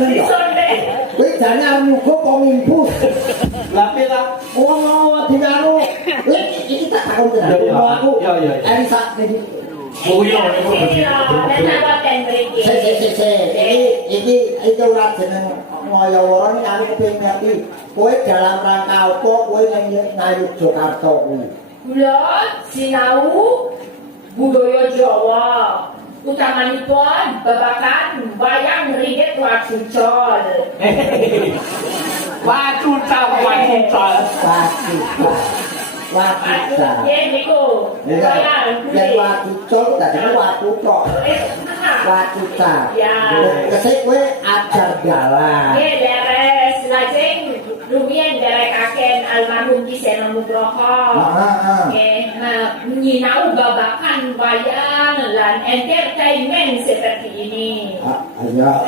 seneng yo. Kowe jane arep nyuguh kok ngimpus. Lah piye ta? Wong dikaro. Iki tak takon tenan. Aku. Ari sak iki. Oh iya, iki ora jeneng ngaya-wara nek aku kepengin ngerti kowe dalam rangka apa kowe ngayu Jakarta kuwi. Kula sinau budaya Jawa, utamanipun babagan wayang ringgit wacucol. Wacucol. Nggih niku. Yen wacucol dadi wacucol. Wacucol. Ya. Kesik kowe ajar dalan. Nggih leres lajeng rumiyin derekaken almarhum Ki Seno Nugroho. Nggih nyinau babakan wayang lan entertainment seperti ini. Ya.